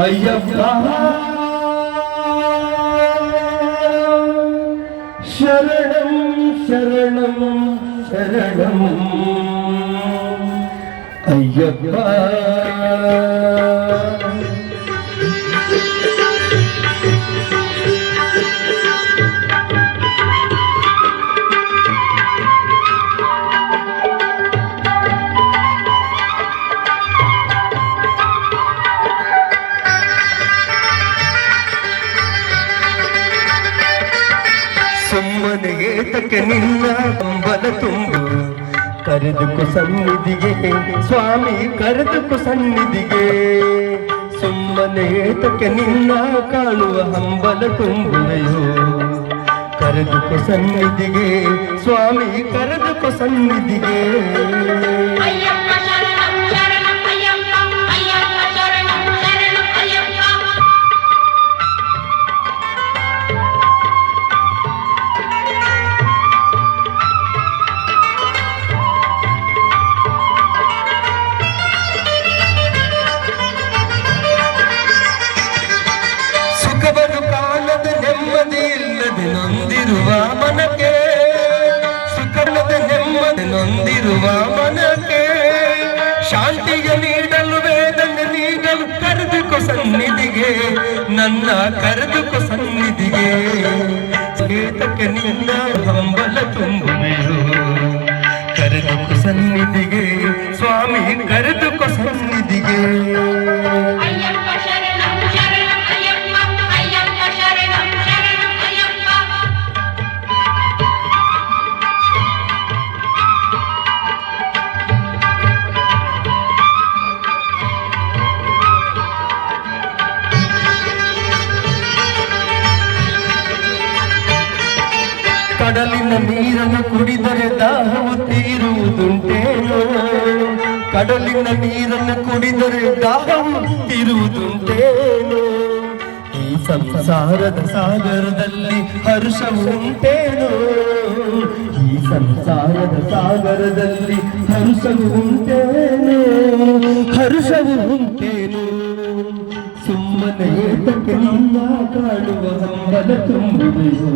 ಅಯ್ಯಪ್ಪ ಶರಣಂ ಶರಣಂ ಶರಣಂ ಅಯ್ಯಪ್ಪ ಸುಮ್ಮನೆ ಏತಕ್ಕೆ ನಿನ್ನ ಕಂಬಲ ತುಂಬು ಕರೆದುಕೊ ಸನ್ನಿಧಿಗೆ ಸ್ವಾಮಿ ಕರೆದುಕೊ ಸನ್ನಿಧಿಗೆ ಸುಮ್ಮನೆ ಏತಕ್ಕೆ ನಿನ್ನ ಕಾಣುವ ಹಂಬಲ ತುಂಬುವೆಯೋ ಕರೆದುಕೊ ಸನ್ನಿಧಿಗೆ ಸ್ವಾಮಿ ಕರೆದುಕೊ ಸನ್ನಿಧಿಗೆ ಸುಖವನ್ನು ಕಾಣದ ನೆಮ್ಮದಿ ಇಲ್ಲದೆ ನೊಂದಿರುವ ಮನಕ್ಕೆ ಸುಖದ ನೆಮ್ಮದಿ ನೊಂದಿರುವ ಮನಕ್ಕೆ ಶಾಂತಿಗೆ ನೀಡಲು ವೇದನೆ ನೀಡಲು ಕರೆದುಕೊ ಸನ್ನಿಧಿಗೆ ನನ್ನ ಕರೆದುಕೊ ಸನ್ನಿಧಿಗೆ ಏತಕ್ಕೆ ನಿನ್ನ ಹಂಬಲ ತುಂಬುವೆಯೋ ಕರೆದುಕೊ ಸನ್ನಿಧಿಗೆ ಸ್ವಾಮಿ ಕರೆದುಕೊ ಸನ್ನಿಧಿಗೆ ಕಡಲಿನ ನೀರನ್ನು ಕುಡಿದರೆ ದಾಹವು ತೀರುವುದುಂಟೇನೋ ಕಡಲಿನ ನೀರನ್ನು ಕುಡಿದರೆ ದಾಹವು ತೀರುವುದುಂಟೇನೋ ಈ ಸಂಸಾರದ ಸಾಗರದಲ್ಲಿ ಹರ್ಷವು ಉಂಟೇನೋ ಈ ಸಂಸಾರದ ಸಾಗರದಲ್ಲಿ ಹರ್ಷವು ಉಂಟೇನೋ ಹರ್ಷವು ಉಂಟೇನೋ ಸುಮ್ಮನೆ ಏತಕ್ಕೆ ನಿನ್ನ ಕಾಣುವ ಹಂಬಲ ತುಂಬುವೆಯೋ